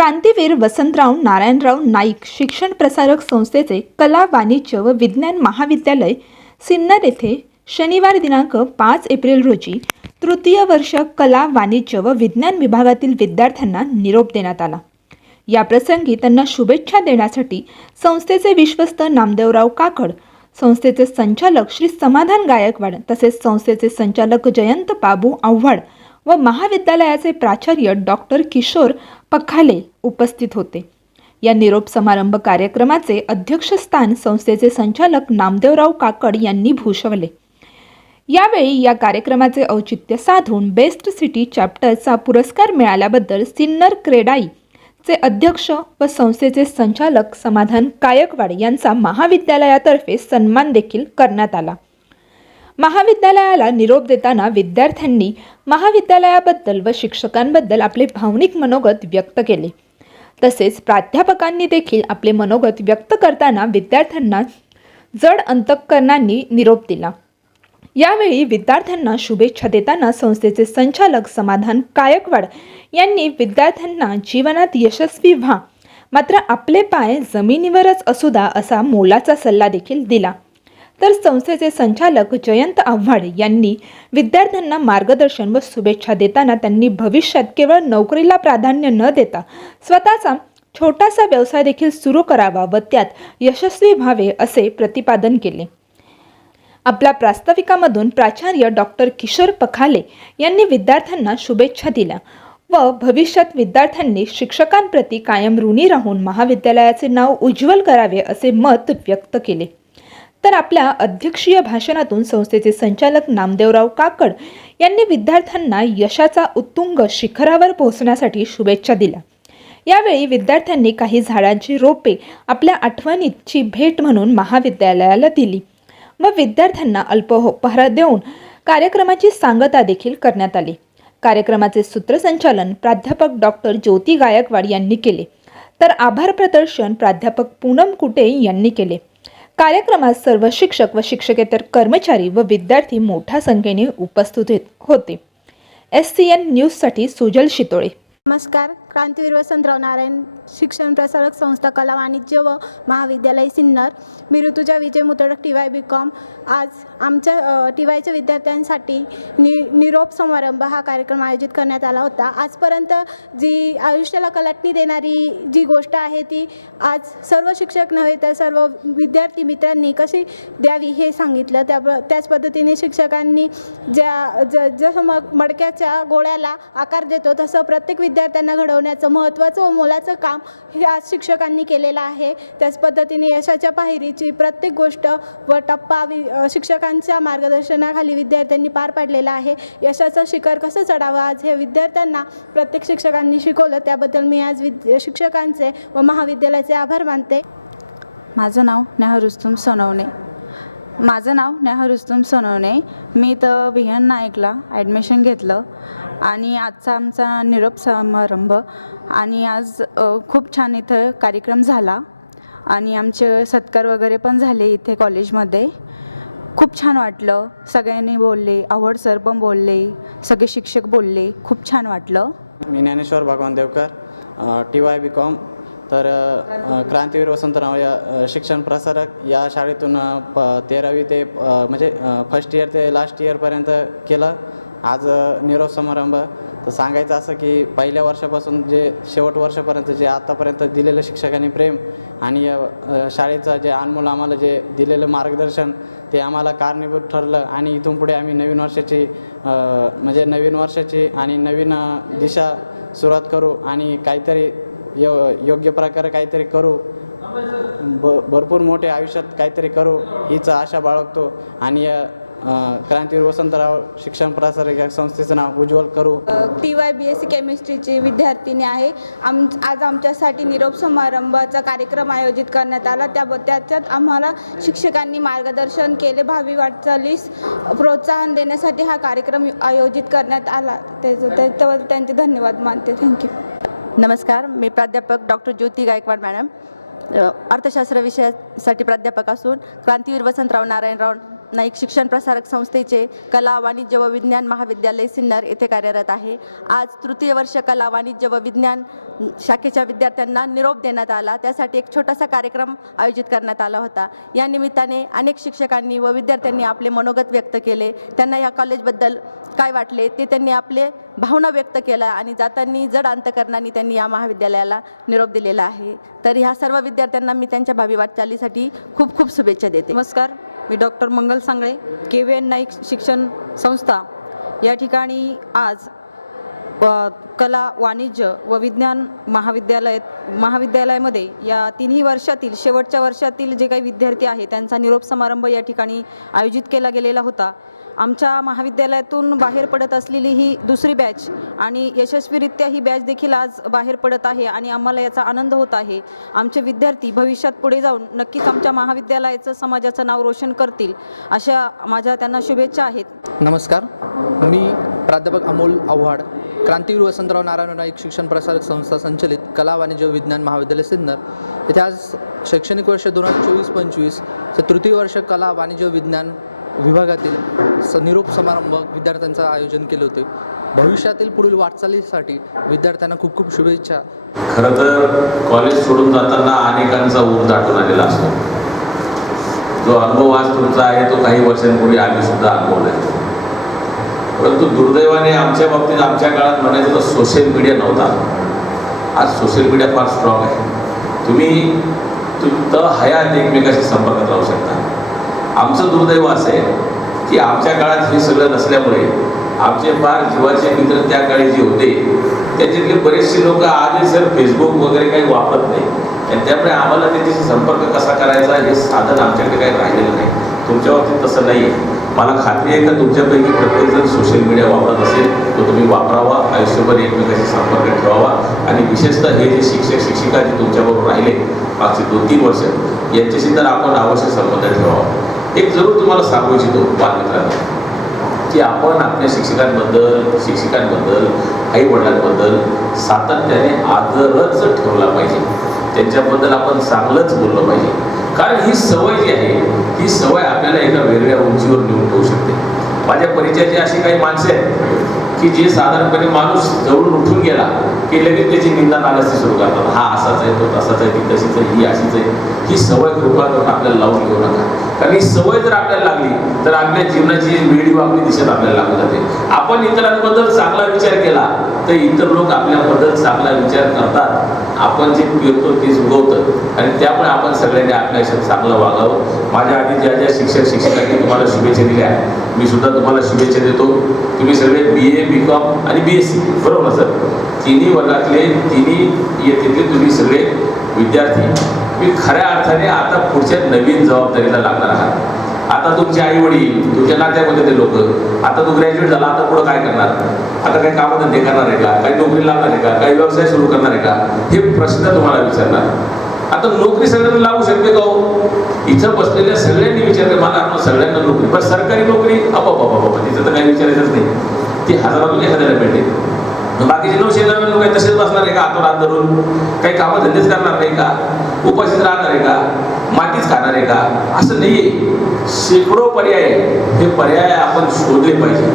क्रांतीवीर वसंतराव नारायणराव नाईक शिक्षण प्रसारक संस्थेचे कला वाणिज्य व विज्ञान महाविद्यालय सिन्नर येथे शनिवार दिनांक पाच एप्रिल रोजी तृतीय वर्ष कला वाणिज्य व विज्ञान विभागातील विद्यार्थ्यांना निरोप देण्यात आला. या प्रसंगी त्यांना शुभेच्छा देण्यासाठी संस्थेचे विश्वस्त नामदेवराव काकड संस्थेचे संचालक श्री समाधान गायकवाड तसेच संस्थेचे संचालक जयंत बाबू आव्हाड व महाविद्यालयाचे प्राचार्य डॉक्टर किशोर पखाले उपस्थित होते. या निरोप समारंभ कार्यक्रमाचे अध्यक्षस्थान संस्थेचे संचालक नामदेवराव काकड यांनी भूषवले. यावेळी या कार्यक्रमाचे औचित्य साधून बेस्ट सिटी चॅप्टरचा पुरस्कार मिळाल्याबद्दल सिन्नर क्रेडाई चे अध्यक्ष व संस्थेचे संचालक समाधान कायकवाड यांचा महाविद्यालयातर्फे सन्मान देखील करण्यात आला. महाविद्यालयाला निरोप देताना विद्यार्थ्यांनी महाविद्यालयाबद्दल व शिक्षकांबद्दल आपले भावनिक मनोगत व्यक्त केले. तसेच प्राध्यापकांनी देखील आपले मनोगत व्यक्त करताना विद्यार्थ्यांना जड अंतकरणांनी निरोप दिला. यावेळी विद्यार्थ्यांना शुभेच्छा देताना संस्थेचे संचालक समाधान कायकवाड यांनी विद्यार्थ्यांना जीवनात यशस्वी व्हा मात्र आपले पाय जमिनीवरच असू द्या असा मोलाचा सल्ला देखील दिला. तर संस्थेचे संचालक जयंत आव्हाड यांनी विद्यार्थ्यांना मार्गदर्शन व शुभेच्छा देताना त्यांनी भविष्यात केवळ नोकरीला प्राधान्य न देता स्वतःचा छोटासा व्यवसाय देखील सुरू करावा व त्यात यशस्वी व्हावे असे प्रतिपादन केले. आपल्या प्रास्ताविकामधून प्राचार्य डॉक्टर किशोर पखाले यांनी विद्यार्थ्यांना शुभेच्छा दिल्या व भविष्यात विद्यार्थ्यांनी शिक्षकांप्रती कायम ऋणी राहून महाविद्यालयाचे नाव उज्ज्वल करावे असे मत व्यक्त केले. तर आपल्या अध्यक्षीय भाषणातून संस्थेचे संचालक नामदेवराव काकड यांनी विद्यार्थ्यांना यशाचा उत्तुंग शिखरावर पोहोचण्यासाठी शुभेच्छा दिल्या. यावेळी विद्यार्थ्यांनी काही झाडांची रोपे आपल्या आठवणीची भेट म्हणून महाविद्यालयाला दिली व विद्यार्थ्यांना अल्पोपहार हो-, देऊन कार्यक्रमाची सांगता देखील करण्यात आली. कार्यक्रमाचे सूत्रसंचालन प्राध्यापक डॉक्टर ज्योती गायकवाड यांनी केले. तर आभार प्रदर्शन प्राध्यापक पूनम कुटे यांनी केले. कार्यक्रमात सर्व शिक्षक व शिक्षकेतर कर्मचारी व विद्यार्थी मोठ्या संख्येने उपस्थित होते. एस सी एन न्यूजसाठी सुजल शितोळे. नमस्कार. क्रांतीवीर वसंतराव नारायण शिक्षण प्रसारक संस्था कला वाणिज्य व महाविद्यालय सिन्नर मी Rutuja Vijay Mutadak T Y B com आज आमच्या टी वायच्या विद्यार्थ्यांसाठी नि निरोप समारंभ हा कार्यक्रम आयोजित करण्यात आला होता. आजपर्यंत जी आयुष्याला कलाटणी देणारी जी गोष्ट आहे ती आज सर्व शिक्षक नव्हे तर सर्व विद्यार्थी मित्रांनी कशी द्यावी हे सांगितलं. त्या त्याच पद्धतीने शिक्षकांनी ज्या ज जसं मग मडक्याच्या गोळ्याला आकार देतो तसं प्रत्येक विद्यार्थ्यांना घडवण्याचं महत्त्वाचं व मोलाचं काम हे आज शिक्षकांनी केलेलं आहे. त्याच पद्धतीने यशाच्या पायरीची प्रत्येक गोष्ट व टप्पा वि शिक्षकांच्या मार्गदर्शनाखाली विद्यार्थ्यांनी पार पाडलेला आहे. यशाचं शिखर कसं चढावं आज हे विद्यार्थ्यांना प्रत्येक शिक्षकांनी शिकवलं त्याबद्दल मी आज विद शिक्षकांचे व महाविद्यालयाचे आभार मानते. माझं नाव नेहा रुस्तुम सोनवणे. माझं नाव नेहा रुस्तुम सोनवणे. मी तर विहान नायकला ॲडमिशन घेतलं. आणि आजचा आमचा निरोप समारंभ. आणि आज खूप छान इथं कार्यक्रम झाला. आणि आमचे सत्कार वगैरे पण झाले इथे कॉलेजमध्ये. खूप छान वाटलं. सगळ्यांनी बोलले आवड सर पण बोलले सगळे शिक्षक बोलले. खूप छान वाटलं. मी Dnyaneshwar Bhagwan Devkar T Y B com तर क्रांतीवीर वसंतराव या शिक्षण प्रसारक या शाळेतून प तेरावी ते म्हणजे फर्स्ट इयर ते लास्ट इयरपर्यंत केलं. आज निरोप समारंभ. तर सांगायचं असं की पहिल्या वर्षापासून जे शेवट वर्षापर्यंत जे आतापर्यंत दिलेलं शिक्षकांनी प्रेम आणि या शाळेचं जे अनमोल आम्हाला जे दिलेलं मार्गदर्शन ते आम्हाला कारणीभूत ठरलं आणि इथून पुढे आम्ही नवीन वर्षाची म्हणजे नवीन वर्षाची आणि नवीन दिशा सुरुवात करू आणि काहीतरी यो योग्य प्रकारे काहीतरी करू. ब भरपूर मोठे आयुष्यात काहीतरी करू हीच आशा बाळगतो. आणि या क्रांतीवीर वसंतराव शिक्षण प्रसारक या संस्थेचं नाव उज्ज्वल करू. T Y B S C केमिस्ट्रीची विद्यार्थिनी आहे. आम आज आमच्यासाठी निरोप समारंभाचा कार्यक्रम आयोजित करण्यात आला. त्या त्याच्यात आम्हाला शिक्षकांनी मार्गदर्शन केले. भावी वाटचालीस प्रोत्साहन देण्यासाठी हा कार्यक्रम आयोजित करण्यात आला. त्याचं त्याच्याबद्दल त्यांचे धन्यवाद मानते. थँक्यू नमस्कार. मी प्राध्यापक डॉक्टर ज्योती गायकवाड मॅडम. अर्थशास्त्र विषयासाठी प्राध्यापक असून क्रांतीवीर वसंतराव नारायणराव नाईक शिक्षण प्रसारक संस्थेचे कला वाणिज्य व विज्ञान महाविद्यालय सिन्नर येथे कार्यरत आहे. आज तृतीय वर्ष कला वाणिज्य व विज्ञान शाखेच्या विद्यार्थ्यांना निरोप देण्यात आला. त्यासाठी एक छोटासा कार्यक्रम आयोजित करण्यात आला होता. या निमित्ताने अनेक शिक्षकांनी व विद्यार्थ्यांनी आपले मनोगत व्यक्त केले. त्यांना या कॉलेजबद्दल काय वाटले ते त्यांनी आपले भावना व्यक्त केल्या आणि जाताना जड अंतकरणाने त्यांनी या महाविद्यालयाला निरोप दिलेला आहे. तर ह्या सर्व विद्यार्थ्यांना मी त्यांच्या भावी वाटचालीसाठी खूप खूप शुभेच्छा देते. नमस्कार. मी doctor Mangal Sangle K V N Naik शिक्षण संस्था. या ठिकाणी आज कला वाणिज्य व विज्ञान महाविद्यालय महाविद्यालयामध्ये या तिन्ही वर्षातील शेवटच्या वर्षातील जे काही विद्यार्थी आहेत त्यांचा निरोप समारंभ या ठिकाणी आयोजित केला गेलेला होता. आमच्या महाविद्यालयातून बाहेर पडत असलेली ही दुसरी बॅच आणि यशस्वीरित्या ही बॅच देखील आज बाहेर पडत आहे आणि आम्हाला याचा आनंद होत आहे. आमचे विद्यार्थी भविष्यात पुढे जाऊन नक्कीच आमच्या महाविद्यालयाचं समाजाचं नाव रोशन करतील अशा माझ्या त्यांना शुभेच्छा आहेत. नमस्कार. मी प्राध्यापक अमोल आव्हाड क्रांतीवीर वसंतराव नारायण नाईक शिक्षण प्रसारक संस्था संचलित कला वाणिज्य विज्ञान महाविद्यालय सिन्नर. येथे आज शैक्षणिक वर्ष दोन हजार चोवीस पंचवीस तृतीय वर्ष कला वाणिज्य विज्ञान विभागातील स निरोप समारंभ विद्यार्थ्यांचं आयोजन केले होते. भविष्यातील पुढील वाटचालीसाठी विद्यार्थ्यांना खूप खूप शुभेच्छा. खरं तर कॉलेज सोडून जाताना अनेकांचा ऊर दाटून आलेला असतो. जो अनुभव आज तुमचा आहे तो काही वर्षांपूर्वी आम्ही सुद्धा अनुभवला आहे. परंतु दुर्दैवाने आमच्या बाबतीत आमच्या काळात म्हणायचं तर सोशल मीडिया नव्हता. आज सोशल मीडिया फार स्ट्रॉंग आहे. तुम्ही तुम हयात एकमेकाशी संपर्कात राहू शकता. आमचं दुर्दैव असं आहे की आमच्या काळात हे सगळं नसल्यामुळे आमचे फार जीवाचे मित्र त्या काळी जे होते त्याच्यातले बरेचसे लोक आजही सर फेसबुक वगैरे काही वापरत नाही. आणि त्यामुळे आम्हाला त्याच्याशी संपर्क कसा करायचा हे साधन आमच्याकडे काही राहिलेलं नाही. तुमच्या बाबतीत तसं नाही आहे मला खात्री आहे का तुमच्यापैकी प्रत्येकजण सोशल मीडिया वापरत असेल तो तुम्ही वापरावा आयुष्यभर एकमेकाशी संपर्क ठेवावा आणि विशेषतः हे जे शिक्षक शिक्षिका जे तुमच्याबरोबर राहिले मागचे दोन तीन वर्ष यांच्याशी तर आपण आवश्यक संबंध ठेवावा. एक जरूर तुम्हाला सांगू इच्छितो बालमित्रांनो की आपण आपल्या शिक्षकांबद्दल शिक्षिकांबद्दल आई वडिलांबद्दल सातत्याने आदरच ठेवला पाहिजे. त्यांच्याबद्दल आपण चांगलंच बोललं पाहिजे. कारण ही सवय जी आहे ही सवय आपल्याला एका वेगळ्या उंचीवर नेऊन ठेवू शकते. माझ्या परिचयाची अशी काही माणसं आहेत की जे साधारणपणे माणूस जवळून उठून गेला की लगेच त्याची निंदा नालस्ती सुरू करतात. हा असाच आहे तो तसाच आहे ती तशीच आहे ही अशीच आहे. ही सवय कृपा करून आपल्याला लावून घेऊ नका. कारण ही सवय जर आपल्याला लागली तर आपल्या जीवनाची वेळी आपली दिशेत आपल्याला लागू जाते. आपण इतरांबद्दल चांगला विचार केला तर इतर लोक आपल्याबद्दल चांगला विचार करतात. आपण जे पेरतो तेच उगवतं. आणि त्यामुळे आपण सगळ्यांनी आपल्या आयुष्यात चांगलं वागावं. माझ्या आधी ज्या ज्या शिक्षक शिक्षकांनी तुम्हाला शुभेच्छा दिल्या मी सुद्धा तुम्हाला शुभेच्छा देतो. तुम्ही सगळे बी ए बी कॉम आणि बी एस सी बरोबर ना सर? तिन्ही वर्गातले तिन्ही येथील तुम्ही सगळे विद्यार्थी. मी खऱ्या अर्थाने आता पुढच्या नवीन जबाबदारीला लागणार आहात. आता तुमचे आई वडील तुमच्या नात्यामध्ये ते लोक आता तू ग्रॅज्युएट झाला आता पुढं काय करणार? आता काही कामधंदे करणार आहे का? काही नोकरी लागणार आहे का? काही व्यवसाय सुरू करणार आहे का? हे प्रश्न तुम्हाला विचारणार. आता नोकरी सगळ्यांना लागू शकते का हो? इथं बसलेल्या सगळ्यांनी विचारले मला आपण सगळ्यांना नोकरी पण सरकारी नोकरी अबाबा तिथं तर काही विचारायचंच नाही. ती हजारातून एखाद्याला भेटेल मग बाकीचे नऊशे नव्याण्णव काही तसेच बसणार आहे का? आतोरात धरून? काही कामधंदेच करणार नाही का? उपस्थित राहणार आहे का? मातीच खाणार आहे का? असं नाहीये. शेकडो पर्याय आहे. हे पर्याय आपण शोधले पाहिजे.